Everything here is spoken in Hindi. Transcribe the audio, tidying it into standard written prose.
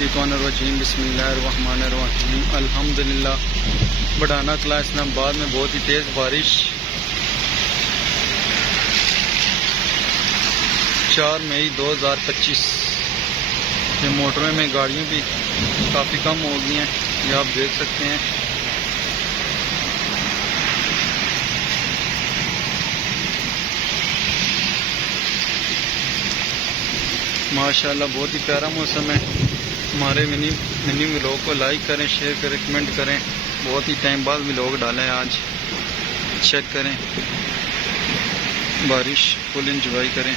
मिनशैतानिर्रजीम बिस्मिल्लाहिर्रहमानिर्रहीम अल्हम्दुलिल्लाह। बढ़ाना कला इस्लामाबाद में बहुत ही तेज़ बारिश। 4 मई 2025। ये मोटरवे में गाड़ियाँ भी काफ़ी कम हो गई हैं, ये आप देख सकते हैं। माशाल्लाह बहुत ही प्यारा मौसम है। हमारे मिनी व्लॉग को लाइक करें, शेयर करें, कमेंट करें। बहुत ही टाइम बाद व्लॉग डाला है आज। चेक करें, बारिश फुल एंजॉय करें।